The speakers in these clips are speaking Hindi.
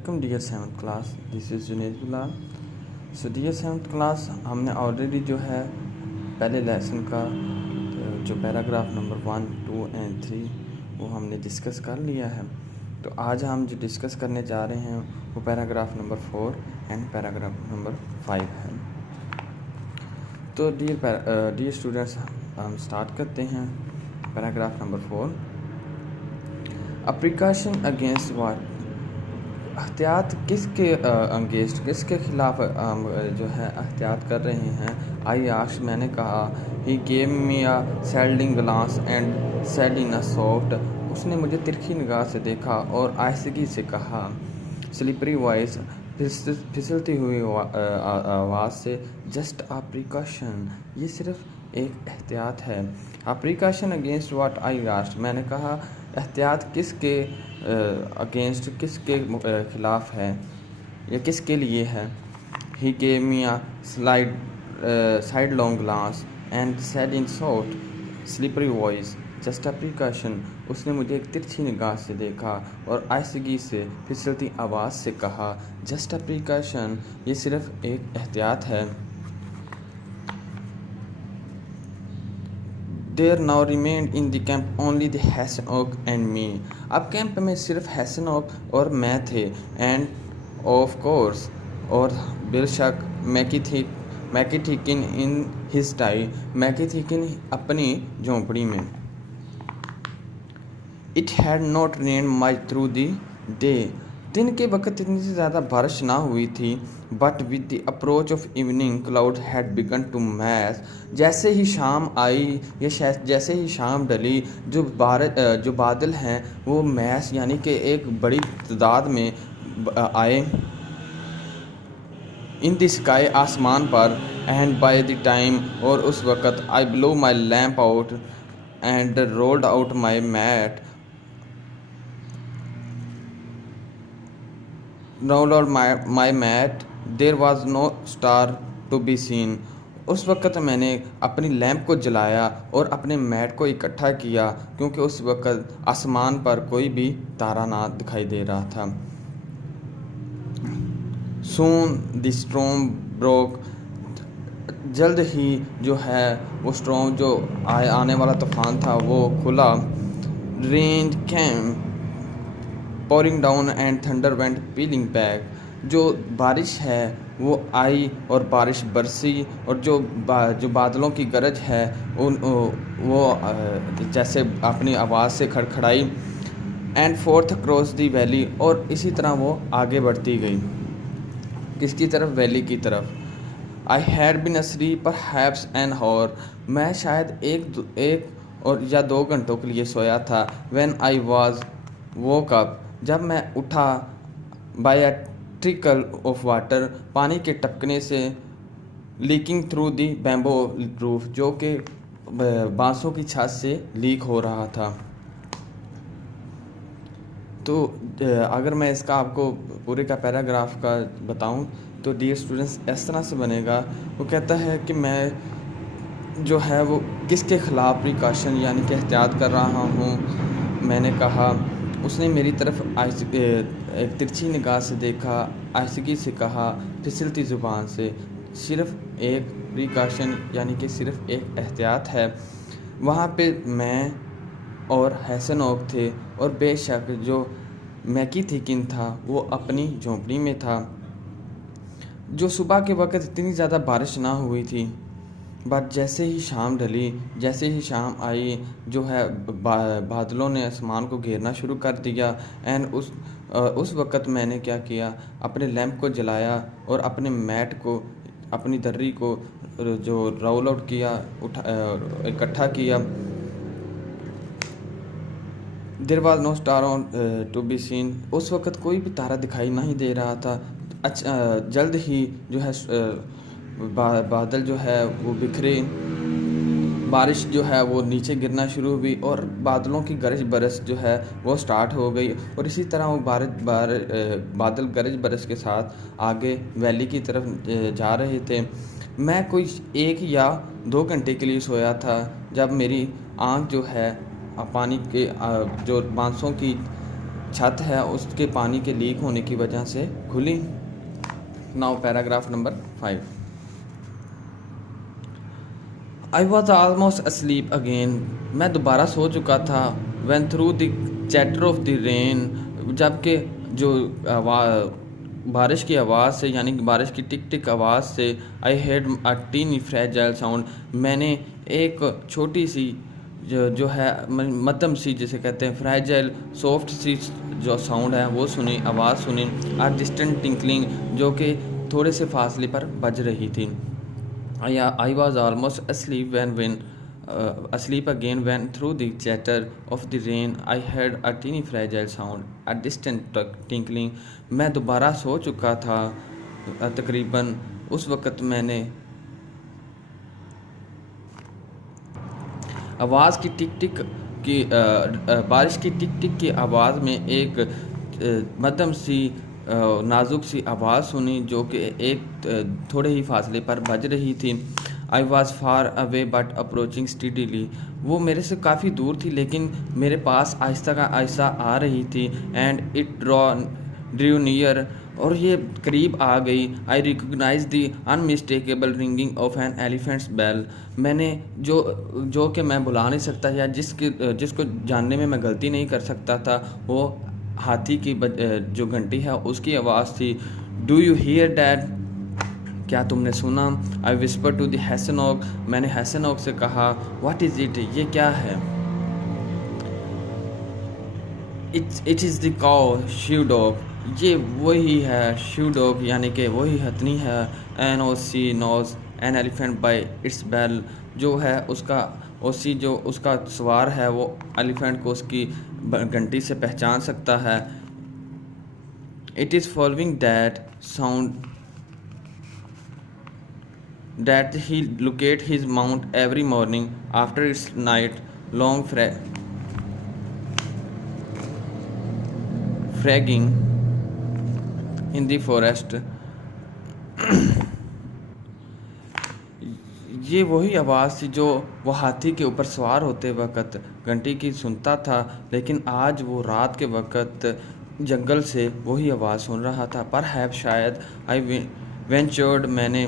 Welcome dear seventh class, this is Junaid Bilal. So dear seventh class, हमने ऑलरेडी जो है पहले लेसन का जो पैराग्राफ नंबर 1, 2 एंड 3 वो हमने डिस्कस कर लिया है। तो आज हम जो डिस्कस करने जा रहे हैं वो paragraph number 4 and paragraph number 5 है। तो डियर स्टूडेंट्स, हम स्टार्ट करते हैं paragraph number 4। A precaution against what, एहतियात किसके अगेंस्ट, किसके ख़िलाफ़ हम जो है एहतियात कर रहे हैं। आई आस्क्ड, मैंने कहा। He gave me a सेल्डिंग glass and said in a soft, उसने मुझे तिरछी निगाह से देखा और आहिस्तगी से कहा। स्लिपरी वॉइस, फिसलती हुई आवाज़ से, जस्ट आ प्रिकॉशन, ये सिर्फ एक एहतियात है। A precaution against what, I asked, मैंने कहा एहतियात किसके अगेंस्ट, किसके ख़िलाफ़ है या किसके लिए है। He gave me a side long glass and said in soft slippery voice, just a precaution, उसने मुझे एक तिरछी निगाह से देखा और आहिस्तगी से फिसलती आवाज़ से कहा, जस्ट अ प्रिकॉशन, ये सिर्फ एक एहतियात है। There now remained in the camp only the Hassanok and me. अब कैंप में सिर्फ हैसनोक और मैं थे। एंड ऑफ कोर्स, और बेशक मैकीथिकिन इन हिज टाई, मैकीथिकिन अपनी झोंपड़ी में। It had not rain much through the day, दिन के वक्त इतनी ज़्यादा बारिश ना हुई थी। But with the approach of evening cloud had began to mass, जैसे ही शाम आई या जैसे ही शाम डली, जो बादल हैं वो मैस यानी कि एक बड़ी तादाद में आए। इन द स्काई, आसमान पर। एंड बाय द टाइम, और उस वक़्त, I blow my lamp out and rolled out my mat, rolled out my mat, there was no star to be seen. उस वक़्त मैंने अपनी लैंप को जलाया और अपने मैट को इकट्ठा किया, क्योंकि उस वक़्त आसमान पर कोई भी तारा ना दिखाई दे रहा था। Soon the storm broke, जल्द ही जो है वो स्टॉर्म, जो आने वाला तूफ़ान था, वो खुला। Rain came pouring down and thunder went pealing back, जो बारिश है वो आई और बारिश बरसी, और जो बादलों की गरज है वो जैसे अपनी आवाज़ से खड़खड़ाई। And forth across the valley, और इसी तरह वो आगे बढ़ती गई। किसकी तरफ? वैली की तरफ। I had been asleep perhaps an hour, मैं शायद एक और या 2 घंटों के लिए सोया था। When I was woke up, जब मैं उठा। By a trickle of water, पानी के टपकने से। Leaking through the bamboo roof, जो कि बांसों की छत से लीक हो रहा था। तो अगर मैं इसका आपको पूरे का पैराग्राफ का बताऊं तो डियर स्टूडेंट्स इस तरह से बनेगा। वो कहता है कि मैं जो है वो किसके ख़िलाफ़ प्रिकॉशन यानी कि एहतियात कर रहा हूँ। मैंने कहा, उसने मेरी तरफ एक तिरछी निगाह से देखा, आहिस्तगी से कहा, फिसलती ज़ुबान से, सिर्फ़ एक प्रिकॉशन यानी कि सिर्फ़ एक एहतियात है। वहाँ पे मैं और हैसनोक थे, और बेशक जो मैकीथिकिन था वो अपनी झोंपड़ी में था। जो सुबह के वक्त इतनी ज़्यादा बारिश ना हुई थी, बट जैसे ही शाम ढली, जैसे ही शाम आई, जो है बादलों ने आसमान को घेरना शुरू कर दिया। एंड उस वक़्त मैंने क्या किया, अपने लैंप को जलाया और अपने मैट को, अपनी दर्री को जो रोल आउट किया, इकट्ठा किया। There was no star on to be seen, उस वक़्त कोई भी तारा दिखाई नहीं दे रहा था। जल्द ही जो है बादल जो है वो बिखरे, बारिश जो है वो नीचे गिरना शुरू हुई, और बादलों की गरज बरस जो है वो स्टार्ट हो गई। और इसी तरह वो बादल गरज बरस के साथ आगे वैली की तरफ जा रहे थे। मैं कोई 1 या 2 घंटे के लिए सोया था, जब मेरी आँख जो है पानी के जो बांसों की छत है उसके पानी के लीक होने की वजह से खुली। Now paragraph number 5। I was almost asleep again, मैं दोबारा सो चुका था। when through the chatter of the rain, जबकि जो बारिश की आवाज़ से, यानी कि बारिश की टिक टिक आवाज़ से, आई हेड अ टीनी फ्रेजाइल साउंड, मैंने एक छोटी सी जो है मध्यम सी जिसे कहते हैं फ्रेजाइल सॉफ्ट सी जो साउंड है वो सुनी, आवाज़ सुनी। आ डिस्टेंट टिंकलिंग, जो कि थोड़े से फासले पर बज रही थी। I was almost asleep when asleep again when through the chatter of the rain I heard a teeny fragile sound, a distant tinkling। मैं दोबारा सो चुका था। तकरीबन उस वक़्त मैंने आवाज़ की टिक टिक की बारिश की टिक टिक की आवाज़ में एक मध्यम सी नाजुक सी आवाज़ सुनी, जो कि एक थोड़े ही फासले पर बज रही थी। I was far away but approaching steadily, वो मेरे से काफ़ी दूर थी लेकिन मेरे पास आहिस्ता का आहिस्ता आ रही थी। एंड इट ड्रू नियर, और ये करीब आ गई। I recognise the unmistakable ringing of an elephant's bell, मैंने जो कि मैं भुला नहीं सकता या जिसको जानने में मैं गलती नहीं कर सकता था, वो हाथी की जो घंटी है उसकी आवाज़ थी। डू यू हियर डैट, क्या तुमने सुना? आई विस्पर टू द हैसनॉक, मैंने हैसनॉक से कहा व्हाट इज़ इट, ये क्या है? It is the cow she dog, ये वही है शी डॉग, यानी कि वही हथनी है। An oh see knows an elephant by its bell, जो है उसका ओसी जो उसका सवार है वो एलिफेंट को उसकी घंटी से पहचान सकता है। It is following that sound that he locate his mount every morning after it's night long fragging in the forest. ये वही आवाज़ थी जो वो हाथी के ऊपर सवार होते वक्त घंटी की सुनता था, लेकिन आज वो रात के वक्त जंगल से वही आवाज़ सुन रहा था। पर है शायद आई वेंचर्ड, मैंने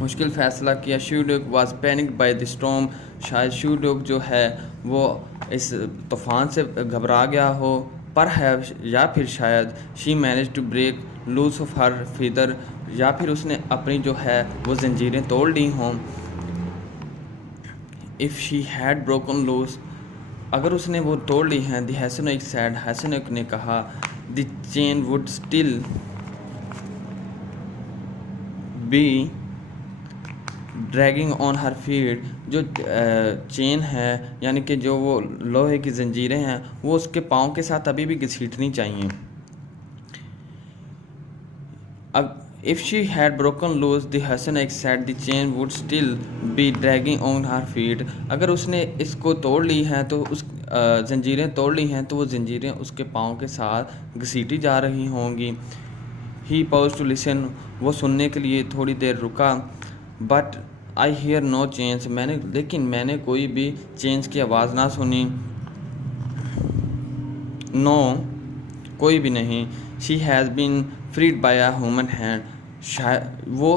मुश्किल फ़ैसला किया। शूडोक was panic by the storm, शायद शूडोक जो है वो इस तूफ़ान से घबरा गया हो। पर है या फिर शायद she manage to break loose of her fetter, या फिर उसने अपनी जो है वो जंजीरें तोड़ ली हों। If she had broken loose, अगर उसने वो तोड़ ली हैं। द हैसनोक सैड, हैसनोक ने कहा the chain would still be dragging on her feet, जो चेन है यानी कि जो वो लोहे की जंजीरें हैं वो उसके पाँव के साथ अभी भी घसीटनी चाहिए। अब if she had broken loose the हैसनोक said the chain would still be dragging on her feet, अगर उसने इसको तोड़ ली हैं तो उस जंजीरें तोड़ ली हैं तो वो जंजीरें उसके पाँव के साथ घसीटी जा रही होंगी। ही पॉज टू लिसन, वो सुनने के लिए थोड़ी देर रुका। But I hear no change, लेकिन मैंने कोई भी चेंज की आवाज़ ना सुनी। नो, कोई भी नहीं। She has been freed by a human hand, शायद वो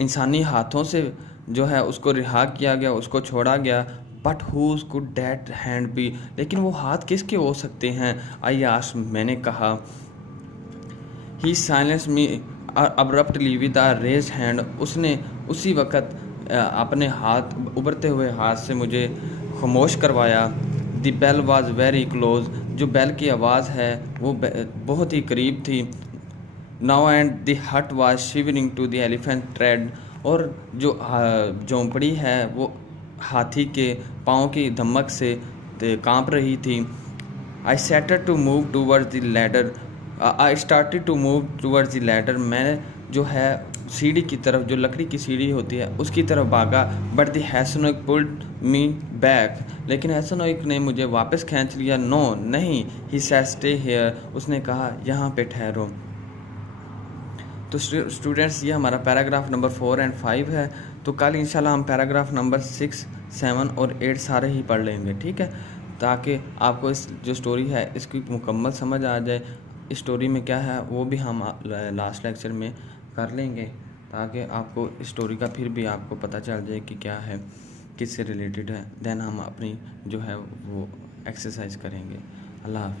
इंसानी हाथों से जो है उसको रिहा किया गया, उसको छोड़ा गया। But whose could that hand be, लेकिन वो हाथ किसके हो सकते हैं? आई आस्क्ड, मैंने कहा। He silence me abruptly with a raised hand, उसने उसी वक़्त अपने हाथ उभरते हुए हाथ से मुझे खामोश करवाया। The bell was very close, जो बेल की आवाज़ है वो बहुत ही करीब थी। Now and the hut was shivering to the elephant tread, और जो झोंपड़ी है वो हाथी के पाँव की धमक से कांप रही थी। I started to move towards the ladder, मैं जो है सीढ़ी की तरफ, जो लकड़ी की सीढ़ी होती है उसकी तरफ भागा। बट द हैसनोक पुल्ड मी बैक, लेकिन हैसनोक ने मुझे वापस खींच लिया। नो, नहीं। ही सेड स्टे हियर, उसने कहा यहाँ पे ठहरो। तो स्टूडेंट्स, ये हमारा पैराग्राफ नंबर 4 और 5 है। तो कल इंशाल्लाह हम पैराग्राफ नंबर 6, 7 और 8 सारे ही पढ़ लेंगे, ठीक है। ताकि आपको इस जो स्टोरी है इसकी मुकम्मल समझ आ जाए। इस स्टोरी में क्या है वो भी हम लास्ट लेक्चर में कर लेंगे, ताकि आपको इस स्टोरी का फिर भी आपको पता चल जाए कि क्या है, किससे रिलेटेड है। देन हम अपनी जो है वो एक्सरसाइज करेंगे। अल्लाह हाफ़िज़।